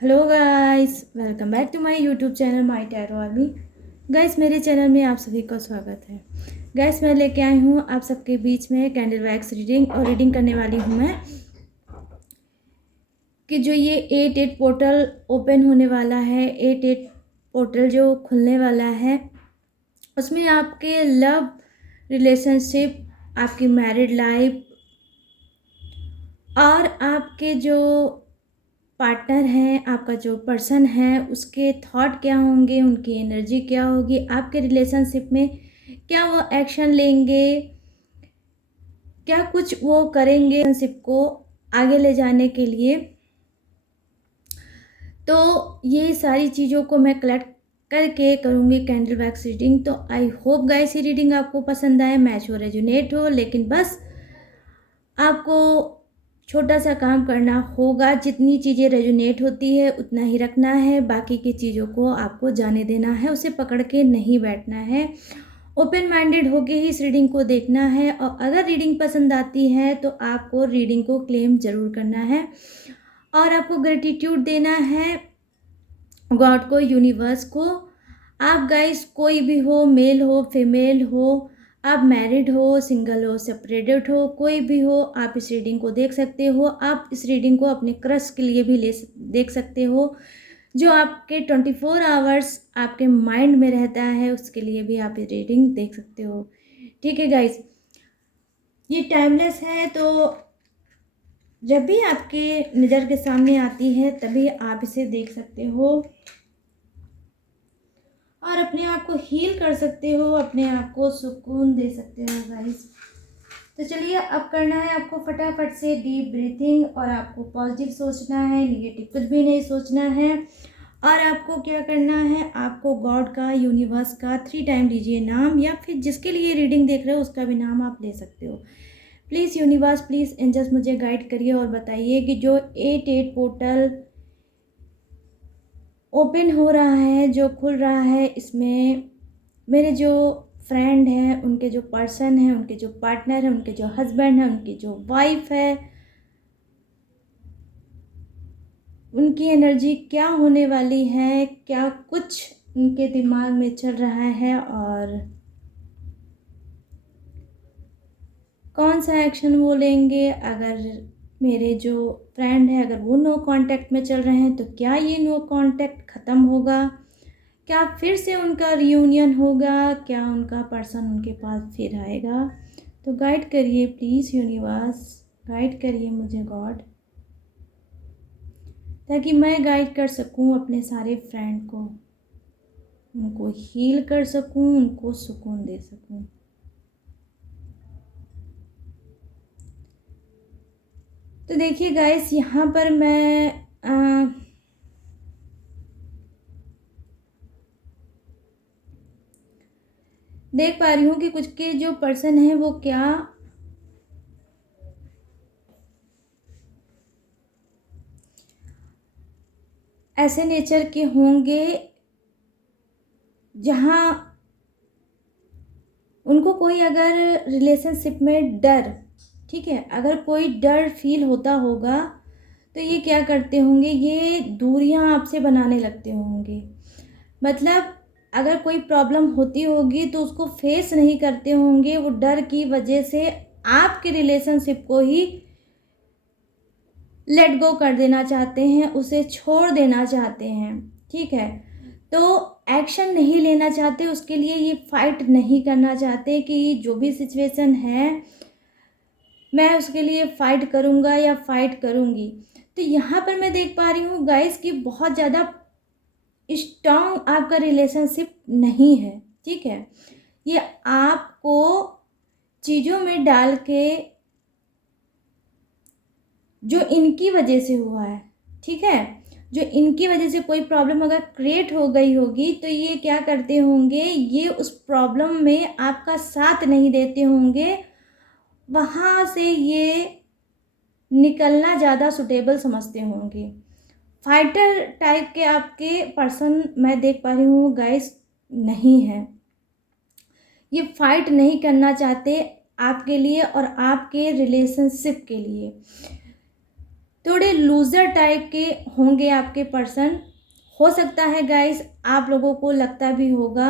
Hello guys, welcome back to my YouTube channel my tarot army. Guys, मेरे channel में आप सभी का स्वागत है। गाइस, मैं लेके आई हूँ आप सबके बीच में कैंडल वैक्स रीडिंग, और रीडिंग करने वाली हूँ मैं कि जो ये 8-8 पोर्टल ओपन होने वाला है, 8-8 पोर्टल जो खुलने वाला है, उसमें आपके लव रिलेशनशिप, आपकी मैरिड लाइफ और आपके जो पार्टनर हैं, आपका जो पर्सन है, उसके थॉट क्या होंगे, उनकी एनर्जी क्या होगी, आपके रिलेशनशिप में क्या वो एक्शन लेंगे, क्या कुछ वो करेंगे रिलेशनशिप को आगे ले जाने के लिए। तो ये सारी चीज़ों को मैं कलेक्ट करके करूँगी कैंडल वैक्स रीडिंग। तो आई होप गाइस ये रीडिंग आपको पसंद आए, मैच हो, रेजोनेट हो। लेकिन बस आपको छोटा सा काम करना होगा, जितनी चीज़ें रेजोनेट होती है उतना ही रखना है, बाकी की चीज़ों को आपको जाने देना है, उसे पकड़ के नहीं बैठना है। ओपन माइंडेड होके ही इस रीडिंग को देखना है, और अगर रीडिंग पसंद आती है तो आपको रीडिंग को क्लेम ज़रूर करना है, और आपको ग्रेटिट्यूड देना है गॉड को, यूनिवर्स को। आप गाइस कोई भी हो, मेल हो, फीमेल हो, आप मैरिड हो, सिंगल हो, सेपरेटेड हो, कोई भी हो, आप इस रीडिंग को देख सकते हो। आप इस रीडिंग को अपने क्रश के लिए भी देख सकते हो, जो आपके 24 आवर्स आपके माइंड में रहता है, उसके लिए भी आप ये रीडिंग देख सकते हो। ठीक है गाइस, ये टाइमलेस है, तो जब भी आपके नज़र के सामने आती है तभी आप इसे देख सकते हो और अपने आप को हील कर सकते हो, अपने आप को सुकून दे सकते हो गाइस। तो चलिए, अब करना है आपको फटाफट से डीप ब्रीथिंग, और आपको पॉजिटिव सोचना है, निगेटिव कुछ भी नहीं सोचना है। और आपको क्या करना है, आपको गॉड का, यूनिवर्स का 3 टाइम लीजिए नाम, या फिर जिसके लिए रीडिंग देख रहे हो उसका भी नाम आप ले सकते हो। प्लीज़ यूनिवर्स, प्लीज़ एंजल्स, मुझे गाइड करिए और बताइए कि जो 8-8 पोर्टल ओपन हो रहा है, जो खुल रहा है, इसमें मेरे जो फ्रेंड हैं, उनके जो पर्सन हैं, उनके जो पार्टनर हैं, उनके जो हस्बैंड हैं, उनकी जो वाइफ है, उनकी एनर्जी क्या होने वाली है, क्या कुछ उनके दिमाग में चल रहा है, और कौन सा एक्शन वो लेंगे। अगर मेरे जो फ्रेंड है, अगर वो नो कांटेक्ट में चल रहे हैं, तो क्या ये नो कांटेक्ट ख़त्म होगा, क्या फिर से उनका रियूनियन होगा, क्या उनका पर्सन उनके पास फिर आएगा। तो गाइड करिए प्लीज़ यूनिवर्स, गाइड करिए मुझे गॉड, ताकि मैं गाइड कर सकूं अपने सारे फ्रेंड को, उनको हील कर सकूं, उनको सुकून दे सकूं। तो देखिए गाइस, यहाँ पर मैं देख पा रही हूँ कि कुछ के जो पर्सन हैं वो क्या ऐसे नेचर के होंगे जहाँ उनको कोई अगर रिलेशनशिप में डर, ठीक है, अगर कोई डर फील होता होगा, तो ये क्या करते होंगे, ये दूरियां आपसे बनाने लगते होंगे। मतलब अगर कोई प्रॉब्लम होती होगी तो उसको फेस नहीं करते होंगे, वो डर की वजह से आपके रिलेशनशिप को ही लेट गो कर देना चाहते हैं, उसे छोड़ देना चाहते हैं। ठीक है, तो एक्शन नहीं लेना चाहते, उसके लिए ये फाइट नहीं करना चाहते कि जो भी सिचुएशन है मैं उसके लिए फ़ाइट करूँगा या फ़ाइट करूँगी। तो यहाँ पर मैं देख पा रही हूँ गाइस कि बहुत ज़्यादा स्ट्रॉन्ग आपका रिलेशनशिप नहीं है। ठीक है, ये आपको चीज़ों में डाल के, जो इनकी वजह से हुआ है, ठीक है, जो इनकी वजह से कोई प्रॉब्लम अगर क्रिएट हो गई होगी, तो ये क्या करते होंगे, ये उस प्रॉब्लम में आपका साथ नहीं देते होंगे, वहाँ से ये निकलना ज़्यादा सुटेबल समझते होंगे। फाइटर टाइप के आपके पर्सन मैं देख पा रही हूँ गाइस नहीं है, ये फाइट नहीं करना चाहते आपके लिए और आपके रिलेशनशिप के लिए। थोड़े लूज़र टाइप के होंगे आपके पर्सन। हो सकता है गाइस आप लोगों को लगता भी होगा,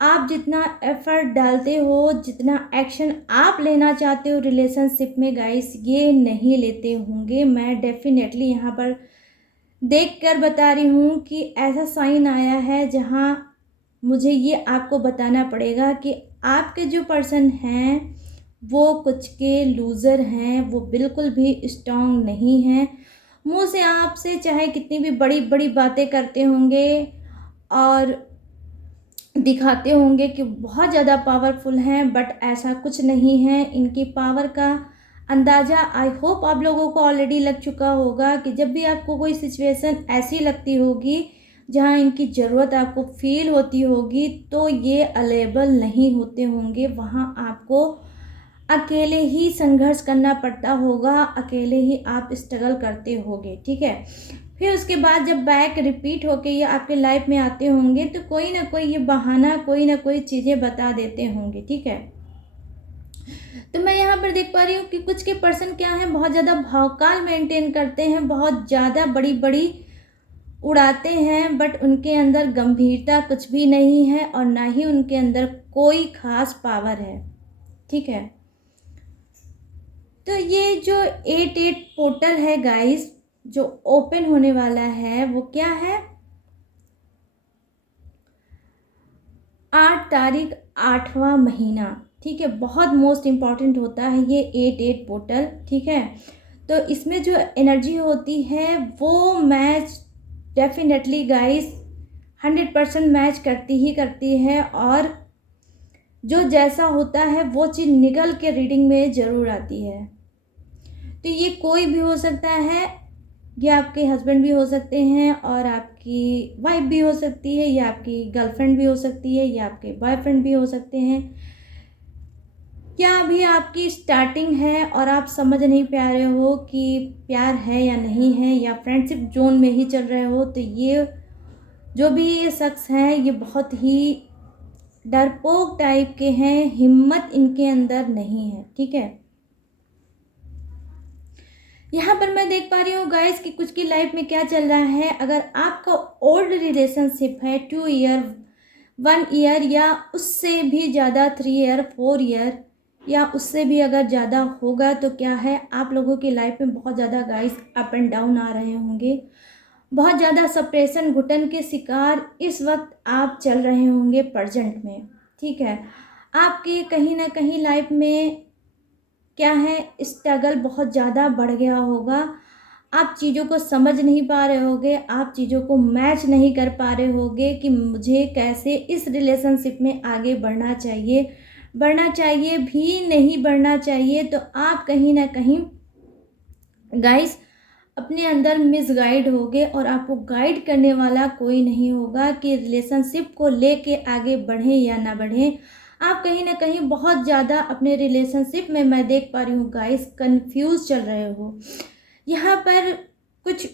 आप जितना एफ़र्ट डालते हो, जितना एक्शन आप लेना चाहते हो रिलेशनशिप में गाइस, ये नहीं लेते होंगे। मैं डेफ़िनेटली यहाँ पर देख कर बता रही हूँ कि ऐसा साइन आया है जहाँ मुझे ये आपको बताना पड़ेगा कि आपके जो पर्सन हैं वो कुछ के लूज़र हैं, वो बिल्कुल भी स्ट्रॉन्ग नहीं हैं। मुँह से आपसे चाहे कितनी भी बड़ी-बड़ी बातें करते होंगे और दिखाते होंगे कि बहुत ज़्यादा पावरफुल हैं, बट ऐसा कुछ नहीं है। इनकी पावर का अंदाज़ा आई होप आप लोगों को ऑलरेडी लग चुका होगा कि जब भी आपको कोई सिचुएशन ऐसी लगती होगी जहाँ इनकी ज़रूरत आपको फ़ील होती होगी, तो ये अवेलेबल नहीं होते होंगे। वहाँ आपको अकेले ही संघर्ष करना पड़ता होगा, अकेले ही आप स्ट्रगल करते होंगे, ठीक है। फिर उसके बाद जब बैक रिपीट होके ये आपके लाइफ में आते होंगे तो कोई ना कोई ये बहाना, कोई ना कोई चीज़ें बता देते होंगे, ठीक है। तो मैं यहाँ पर देख पा रही हूँ कि कुछ के पर्सन क्या है, बहुत ज़्यादा भौकाल मेंटेन करते हैं, बहुत ज़्यादा बड़ी-बड़ी उड़ाते हैं, बट उनके अंदर गंभीरता कुछ भी नहीं है और ना ही उनके अंदर कोई ख़ास पावर है, ठीक है। तो ये जो 88 पोर्टल है गाइस, जो ओपन होने वाला है वो क्या है, 8 तारीख 8वां महीना, ठीक है। बहुत मोस्ट इम्पॉर्टेंट होता है ये 88 पोर्टल, ठीक है। तो इसमें जो एनर्जी होती है वो मैच डेफिनेटली गाइस 100% मैच करती ही करती है, और जो जैसा होता है वो चीज़ निकल के रीडिंग में ज़रूर आती है। तो ये कोई भी हो सकता है, ये आपके हस्बैंड भी हो सकते हैं और आपकी वाइफ भी हो सकती है, या आपकी गर्लफ्रेंड भी हो सकती है, या आपके बॉयफ्रेंड भी हो सकते हैं। क्या अभी आपकी स्टार्टिंग है और आप समझ नहीं पा रहे हो कि प्यार है या नहीं है, या फ्रेंडशिप जोन में ही चल रहे हो, तो ये जो भी ये शख्स हैं ये बहुत ही डरपोक टाइप के हैं, हिम्मत इनके अंदर नहीं है, ठीक है। यहाँ पर मैं देख पा रही हूँ गाइस कि कुछ की लाइफ में क्या चल रहा है। अगर आपका ओल्ड रिलेशनशिप है 2 ईयर, 1 ईयर या उससे भी ज़्यादा, 3 ईयर, 4 ईयर या उससे भी अगर ज़्यादा होगा, तो क्या है आप लोगों की लाइफ में बहुत ज़्यादा गाइस अप एंड डाउन आ रहे होंगे। बहुत ज़्यादा सप्रेशन, घुटन के शिकार इस वक्त आप चल रहे होंगे प्रेजेंट में, ठीक है। आपके कहीं ना कहीं लाइफ में क्या है, स्ट्रगल बहुत ज़्यादा बढ़ गया होगा। आप चीज़ों को समझ नहीं पा रहे होगे, आप चीज़ों को मैच नहीं कर पा रहे होगे कि मुझे कैसे इस रिलेशनशिप में आगे बढ़ना चाहिए भी नहीं बढ़ना चाहिए। तो आप कहीं ना कहीं गाइस अपने अंदर मिसगाइड होगे और आपको गाइड करने वाला कोई नहीं होगा कि रिलेशनशिप को लेके आगे बढ़ें या ना बढ़ें। आप कहीं ना कहीं बहुत ज़्यादा अपने रिलेशनशिप में, मैं देख पा रही हूँ गाइस, कंफ्यूज चल रहे हो। यहाँ पर कुछ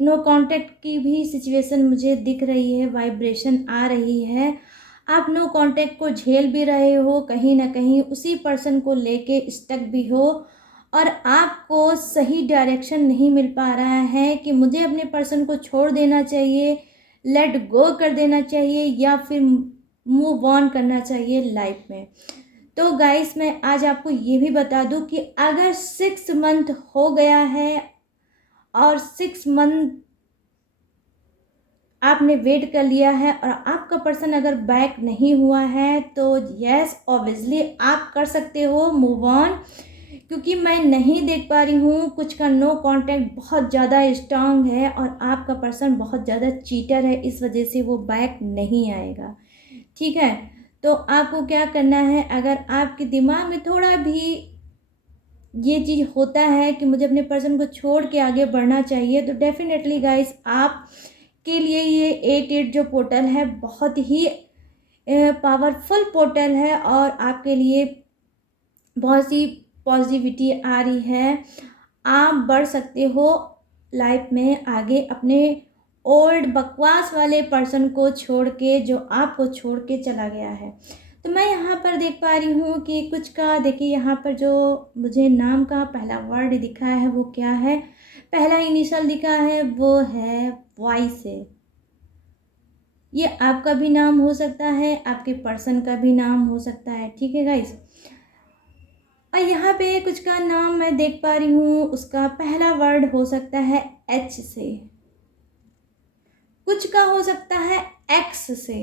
नो कांटेक्ट की भी सिचुएशन मुझे दिख रही है, वाइब्रेशन आ रही है। आप नो कांटेक्ट को झेल भी रहे हो, कहीं ना कहीं उसी पर्सन को लेके स्टक भी हो, और आपको सही डायरेक्शन नहीं मिल पा रहा है कि मुझे अपने पर्सन को छोड़ देना चाहिए, लेट गो कर देना चाहिए, या फिर मूव ऑन करना चाहिए लाइफ में। तो गाइस मैं आज आपको ये भी बता दूं कि अगर 6 मंथ हो गया है और 6 मंथ आपने वेट कर लिया है और आपका पर्सन अगर बैक नहीं हुआ है, तो यस ऑब्वियसली आप कर सकते हो मूव ऑन, क्योंकि मैं नहीं देख पा रही हूँ कुछ का नो कांटेक्ट बहुत ज़्यादा स्ट्रांग है और आपका पर्सन बहुत ज़्यादा चीटर है, इस वजह से वो बैक नहीं आएगा, ठीक है। तो आपको क्या करना है, अगर आपके दिमाग में थोड़ा भी ये चीज़ होता है कि मुझे अपने पर्सन को छोड़ के आगे बढ़ना चाहिए, तो डेफिनेटली गाइस आप के लिए ये 88 जो पोर्टल है बहुत ही पावरफुल पोर्टल है और आपके लिए बहुत सी पॉजिटिविटी आ रही है। आप बढ़ सकते हो लाइफ में आगे, अपने ओल्ड बकवास वाले पर्सन को छोड़ के, जो आपको छोड़ के चला गया है। तो मैं यहाँ पर देख पा रही हूँ कि कुछ का, देखिए यहाँ पर जो मुझे नाम का पहला वर्ड दिखा है वो क्या है, पहला इनिशियल दिखा है वो है वाई से। ये आपका भी नाम हो सकता है, आपके पर्सन का भी नाम हो सकता है, ठीक है गाइस। और यहाँ पे कुछ का नाम मैं देख पा रही हूँ, उसका पहला वर्ड हो सकता है एच से, कुछ का हो सकता है एक्स से,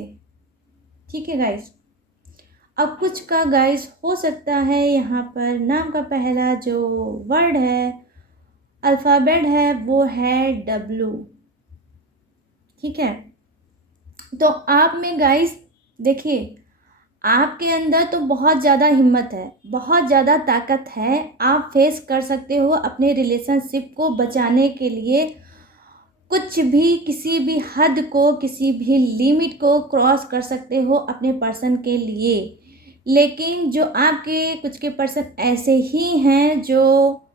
ठीक है गाइस। अब कुछ का गाइस हो सकता है यहाँ पर नाम का पहला जो वर्ड है, अल्फ़ाबेट है, वो है डब्लू, ठीक है। तो आप में गाइस देखिए, आपके अंदर तो बहुत ज़्यादा हिम्मत है, बहुत ज़्यादा ताकत है, आप फेस कर सकते हो अपने रिलेशनशिप को बचाने के लिए कुछ भी, किसी भी हद को, किसी भी लिमिट को क्रॉस कर सकते हो अपने पर्सन के लिए। लेकिन जो आपके कुछ के पर्सन ऐसे ही हैं जो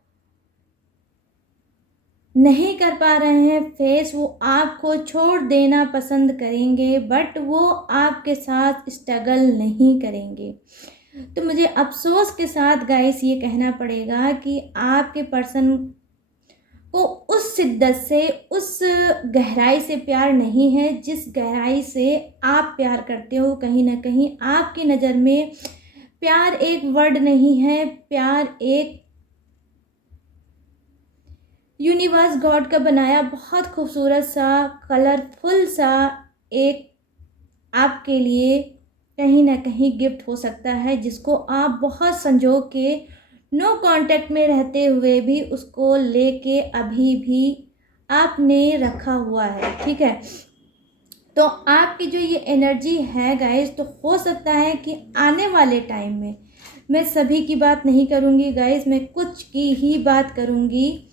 नहीं कर पा रहे हैं फेस, वो आपको छोड़ देना पसंद करेंगे, बट वो आपके साथ स्ट्रगल नहीं करेंगे। तो मुझे अफसोस के साथ गाइस ये कहना पड़ेगा कि आपके पर्सन को उस शिद्दत से, उस गहराई से प्यार नहीं है जिस गहराई से आप प्यार करते हो। कहीं ना कहीं आपकी नज़र में प्यार एक वर्ड नहीं है, प्यार एक यूनिवर्स गॉड का बनाया बहुत खूबसूरत सा, कलरफुल सा एक आपके लिए कहीं ना कहीं गिफ्ट हो सकता है, जिसको आप बहुत संजो के नो कांटेक्ट में रहते हुए भी उसको लेके अभी भी आपने रखा हुआ है, ठीक है। तो आपकी जो ये एनर्जी है गाइस, तो हो सकता है कि आने वाले टाइम में, मैं सभी की बात नहीं करूँगी गाइस, मैं कुछ की ही बात करूँगी।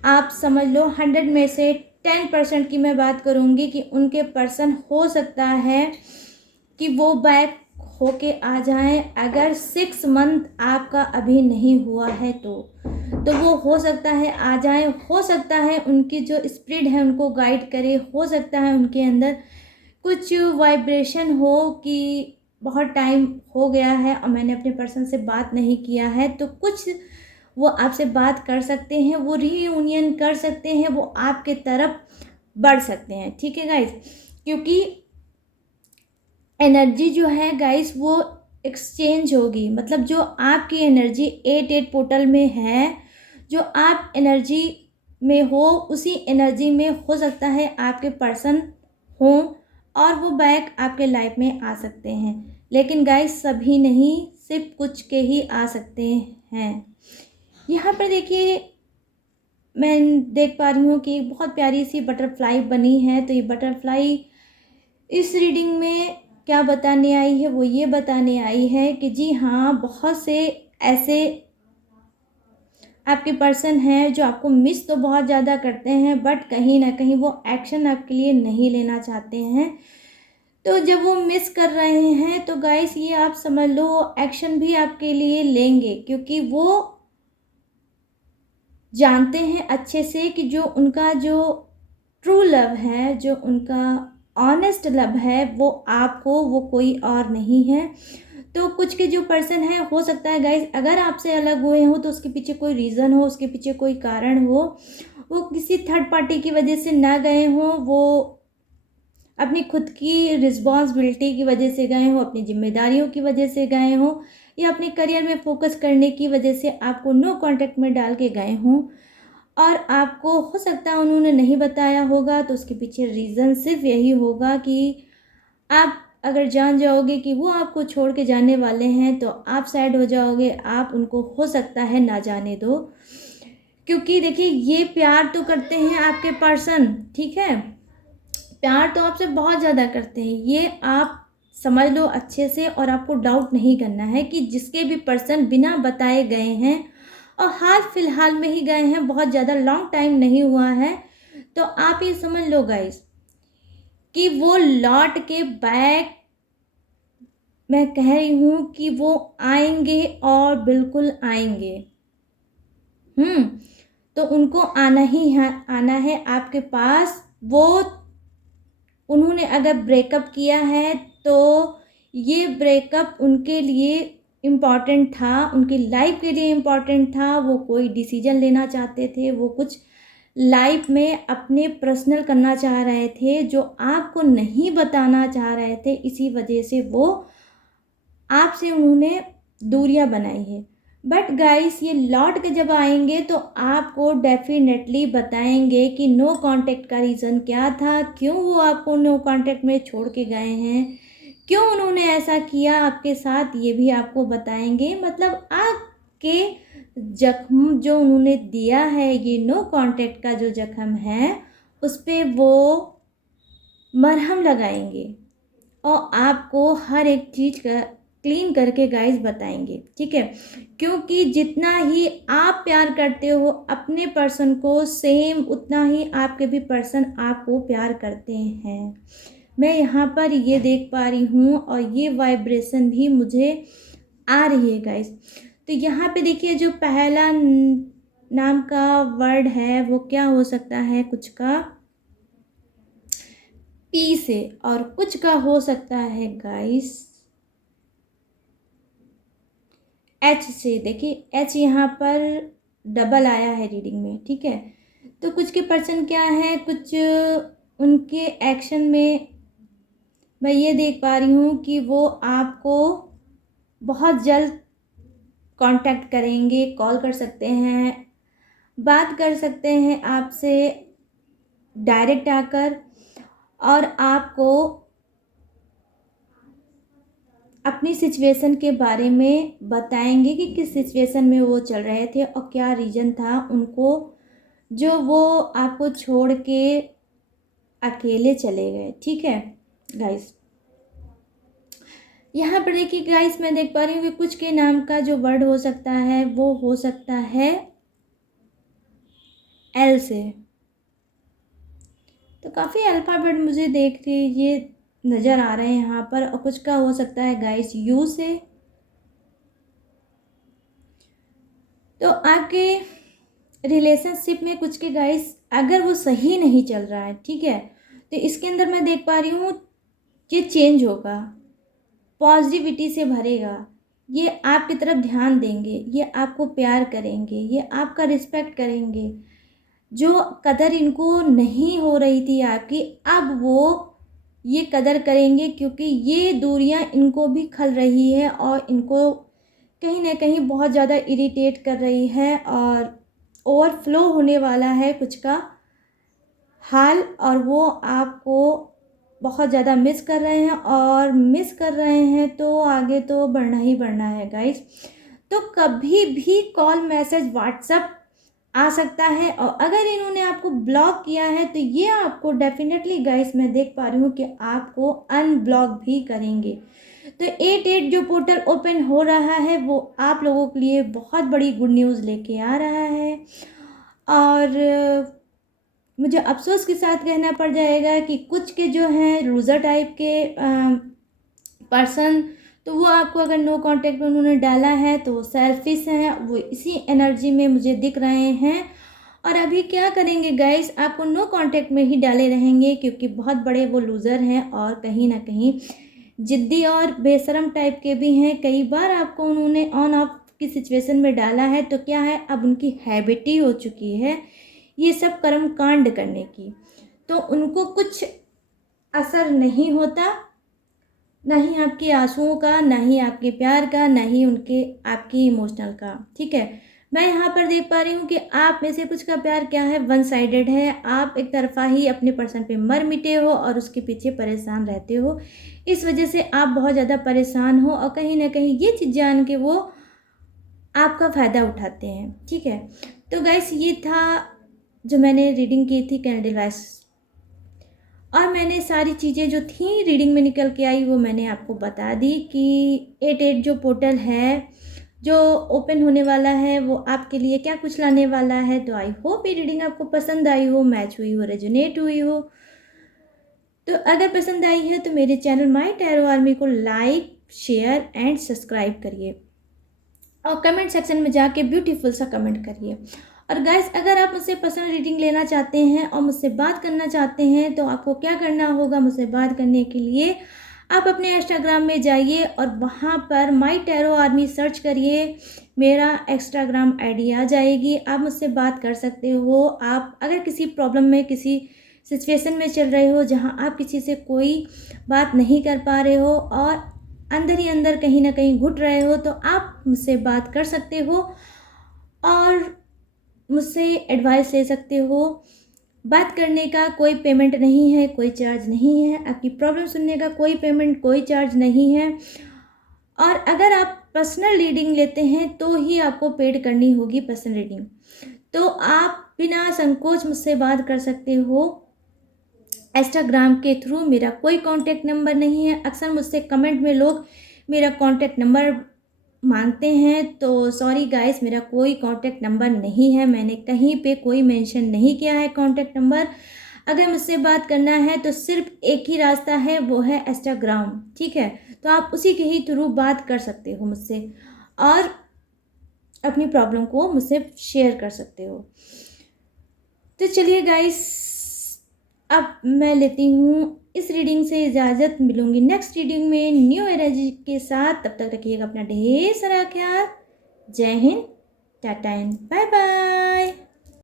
आप समझ लो 100 में से 10% की मैं बात करूँगी कि उनके पर्सन हो सकता है कि वो बैक होके आ जाएं, अगर 6 मंथ आपका अभी नहीं हुआ है तो वो हो सकता है आ जाएं। हो सकता है उनकी जो स्पिरिट है उनको गाइड करे, हो सकता है उनके अंदर कुछ वाइब्रेशन हो कि बहुत टाइम हो गया है और मैंने अपने पर्सन से बात नहीं किया है, तो कुछ वो आपसे बात कर सकते हैं, वो रीयूनियन कर सकते हैं, वो आपके तरफ बढ़ सकते हैं, ठीक है गाइस। क्योंकि एनर्जी जो है गाइस वो एक्सचेंज होगी, मतलब जो आपकी एनर्जी 8 पोर्टल में है, जो आप एनर्जी में हो, उसी एनर्जी में हो सकता है आपके पर्सन हो और वो बैक आपके लाइफ में आ सकते हैं। लेकिन गाइस सभी नहीं, सिर्फ कुछ के ही आ सकते हैं। यहाँ पर देखिए, मैं देख पा रही हूँ कि एक बहुत प्यारी सी बटरफ्लाई बनी है। तो ये बटरफ्लाई इस रीडिंग में क्या बताने आई है, वो ये बताने आई है कि जी हाँ, बहुत से ऐसे आपके पर्सन हैं जो आपको मिस तो बहुत ज़्यादा करते हैं, बट कहीं ना कहीं वो एक्शन आपके लिए नहीं लेना चाहते हैं। तो जब वो मिस कर रहे हैं तो गाइस ये आप समझ लो एक्शन भी आपके लिए लेंगे, क्योंकि वो जानते हैं अच्छे से कि जो उनका जो ट्रू लव है, जो उनका ऑनेस्ट लव है, वो आप हो, वो कोई और नहीं है। तो कुछ के जो पर्सन है, हो सकता है गाइस अगर आपसे अलग हुए हो तो उसके पीछे कोई रीज़न हो, उसके पीछे कोई कारण हो, वो किसी थर्ड पार्टी की वजह से ना गए हों, वो अपनी खुद की रिस्पॉन्सिबिलिटी की वजह से गए हों, अपनी जिम्मेदारियों की वजह से गए हों, या अपने करियर में फोकस करने की वजह से आपको नो कांटेक्ट में डाल के गए हों और आपको हो सकता है उन्होंने नहीं बताया होगा। तो उसके पीछे रीज़न सिर्फ यही होगा कि आप अगर जान जाओगे कि वो आपको छोड़ के जाने वाले हैं तो आप सैड हो जाओगे, आप उनको हो सकता है ना जाने दो। क्योंकि देखिए ये प्यार तो करते हैं आपके पर्सन, ठीक है, प्यार तो आपसे बहुत ज़्यादा करते हैं, ये आप समझ लो अच्छे से। और आपको डाउट नहीं करना है कि जिसके भी पर्सन बिना बताए गए हैं और हाल फिलहाल में ही गए हैं, बहुत ज़्यादा लॉन्ग टाइम नहीं हुआ है, तो आप ये समझ लो गाइस कि वो लौट के बैक, मैं कह रही हूँ कि वो आएंगे और बिल्कुल आएंगे। तो उनको आना ही है, आना है आपके पास। वो उन्होंने अगर ब्रेकअप किया है तो ये ब्रेकअप उनके लिए इम्पॉर्टेंट था, उनकी लाइफ के लिए इम्पॉर्टेंट था। वो कोई डिसीजन लेना चाहते थे, वो कुछ लाइफ में अपने पर्सनल करना चाह रहे थे, जो आपको नहीं बताना चाह रहे थे, इसी वजह से वो आपसे उन्होंने दूरियां बनाई है। बट गाइस ये लौट के जब आएंगे तो आपको डेफिनेटली बताएंगे कि नो कांटेक्ट का रीज़न क्या था, क्यों वो आपको नो कांटेक्ट में छोड़ के गए हैं, क्यों उन्होंने ऐसा किया आपके साथ, ये भी आपको बताएंगे। मतलब आपके जख्म जो उन्होंने दिया है, ये नो कांटेक्ट का जो जख्म है, उस पर वो मरहम लगाएंगे और आपको हर एक चीज़ का क्लीन करके गाइस बताएंगे, ठीक है। क्योंकि जितना ही आप प्यार करते हो अपने पर्सन को, सेम उतना ही आपके भी पर्सन आपको प्यार करते हैं। मैं यहाँ पर ये देख पा रही हूँ और ये वाइब्रेशन भी मुझे आ रही है गाइस। तो यहाँ पे देखिए जो पहला नाम का वर्ड है वो क्या हो सकता है, कुछ का पी से और कुछ का हो सकता है गाइस एच से। देखिए एच यहाँ पर डबल आया है रीडिंग में, ठीक है। तो कुछ के पर्सन क्या है, कुछ उनके एक्शन में मैं ये देख पा रही हूँ कि वो आपको बहुत जल्द कांटेक्ट करेंगे, कॉल कर सकते हैं, बात कर सकते हैं आपसे डायरेक्ट आकर, और आपको अपनी सिचुएशन के बारे में बताएंगे कि किस सिचुएशन में वो चल रहे थे और क्या रीज़न था उनको जो वो आपको छोड़ के अकेले चले गए, ठीक है गाइस। यहाँ पर देखिए गाइस मैं देख पा रही हूँ कि कुछ के नाम का जो वर्ड हो सकता है वो हो सकता है एल से। तो काफ़ी अल्फ़ाबेट मुझे देख के ये नज़र आ रहे हैं यहाँ पर, और कुछ का हो सकता है गाइस यू से। तो आपके रिलेशनशिप में कुछ के गाइस अगर वो सही नहीं चल रहा है, ठीक है, तो इसके अंदर मैं देख पा रही हूँ ये चेंज होगा, पॉजिटिविटी से भरेगा, ये आपकी तरफ ध्यान देंगे, ये आपको प्यार करेंगे, ये आपका रिस्पेक्ट करेंगे। जो कदर इनको नहीं हो रही थी आपकी, अब वो ये कदर करेंगे, क्योंकि ये दूरियां इनको भी खल रही है और इनको कहीं ना कहीं बहुत ज़्यादा इरिटेट कर रही है और ओवरफ्लो होने वाला है कुछ का हाल, और वो आपको बहुत ज़्यादा मिस कर रहे हैं, और मिस कर रहे हैं तो आगे तो बढ़ना ही बढ़ना है गाइस। तो कभी भी कॉल मैसेज व्हाट्सएप आ सकता है, और अगर इन्होंने आपको ब्लॉक किया है तो ये आपको डेफिनेटली गाइस मैं देख पा रही हूँ कि आपको अनब्लॉक भी करेंगे। तो 88 जो पोर्टल ओपन हो रहा है वो आप लोगों के लिए बहुत बड़ी गुड न्यूज़ लेके आ रहा है, और मुझे अफसोस के साथ कहना पड़ जाएगा कि कुछ के जो हैं लूज़र टाइप के पर्सन, तो वो आपको अगर नो कांटेक्ट में उन्होंने डाला है तो वो सेल्फिश हैं, वो इसी एनर्जी में मुझे दिख रहे हैं। और अभी क्या करेंगे गाइस, आपको नो कांटेक्ट में ही डाले रहेंगे क्योंकि बहुत बड़े वो लूज़र हैं और कहीं ना कहीं जिद्दी और बेशरम टाइप के भी हैं। कई बार आपको उन्होंने ऑन ऑफ की सिचुएशन में डाला है, तो क्या है अब उनकी हैबिट ही हो चुकी है ये सब कर्म कांड करने की, तो उनको कुछ असर नहीं होता, ना ही आपके आंसुओं का, ना ही आपके प्यार का, ना ही उनके आपकी इमोशनल का, ठीक है। मैं यहाँ पर देख पा रही हूँ कि आप में से कुछ का प्यार क्या है, वन साइडेड है। आप एक तरफा ही अपने पर्सन पे मर मिटे हो और उसके पीछे परेशान रहते हो, इस वजह से आप बहुत ज़्यादा परेशान हो और कहीं ना कहीं ये चीज़ जान के वो आपका फ़ायदा उठाते हैं, ठीक है। तो गाइस ये था जो मैंने रीडिंग की थी कैंडल वाइज, और मैंने सारी चीज़ें जो थी रीडिंग में निकल के आई वो मैंने आपको बता दी कि 88 जो पोर्टल है जो ओपन होने वाला है वो आपके लिए क्या कुछ लाने वाला है। तो आई होप ये रीडिंग आपको पसंद आई हो, मैच हुई हो, रेजोनेट हुई हो। तो अगर पसंद आई है तो मेरे चैनल माय टैरो आर्मी को लाइक, शेयर एंड सब्सक्राइब करिए और कमेंट सेक्शन में जाके ब्यूटीफुल सा कमेंट करिए। और गाइस अगर आप मुझसे पर्सनल रीडिंग लेना चाहते हैं और मुझसे बात करना चाहते हैं तो आपको क्या करना होगा, मुझसे बात करने के लिए आप अपने इंस्टाग्राम में जाइए और वहाँ पर माई टैरो आर्मी सर्च करिए, मेरा इंस्टाग्राम आईडी आ जाएगी। आप मुझसे बात कर सकते हो। आप अगर किसी प्रॉब्लम में, किसी सिचुएशन में चल रहे हो जहाँ आप किसी से कोई बात नहीं कर पा रहे हो और अंदर ही अंदर कहीं ना कहीं घुट रहे हो, तो आप मुझसे बात कर सकते हो और मुझसे एडवाइस ले सकते हो। बात करने का कोई पेमेंट नहीं है, कोई चार्ज नहीं है। आपकी प्रॉब्लम सुनने का कोई पेमेंट, कोई चार्ज नहीं है। और अगर आप पर्सनल रीडिंग लेते हैं तो ही आपको पेड करनी होगी पर्सनल रीडिंग। तो आप बिना संकोच मुझसे बात कर सकते हो इंस्टाग्राम के थ्रू। मेरा कोई कांटेक्ट नंबर नहीं है। अक्सर मुझसे कमेंट में लोग मेरा कांटेक्ट नंबर मांगते हैं, तो सॉरी गाइस, मेरा कोई कांटेक्ट नंबर नहीं है। मैंने कहीं पे कोई मेंशन नहीं किया है कांटेक्ट नंबर। अगर मुझसे बात करना है तो सिर्फ एक ही रास्ता है, वो है इंस्टाग्राम, ठीक है। तो आप उसी के ही थ्रू बात कर सकते हो मुझसे और अपनी प्रॉब्लम को मुझसे शेयर कर सकते हो। तो चलिए गाइस, अब मैं लेती हूँ इस रीडिंग से इजाज़त। मिलूंगी नेक्स्ट रीडिंग में न्यू एनर्जी के साथ। तब तक रखिएगा अपना ढेर सारा ख्याल। जय Hind, tata and bye bye.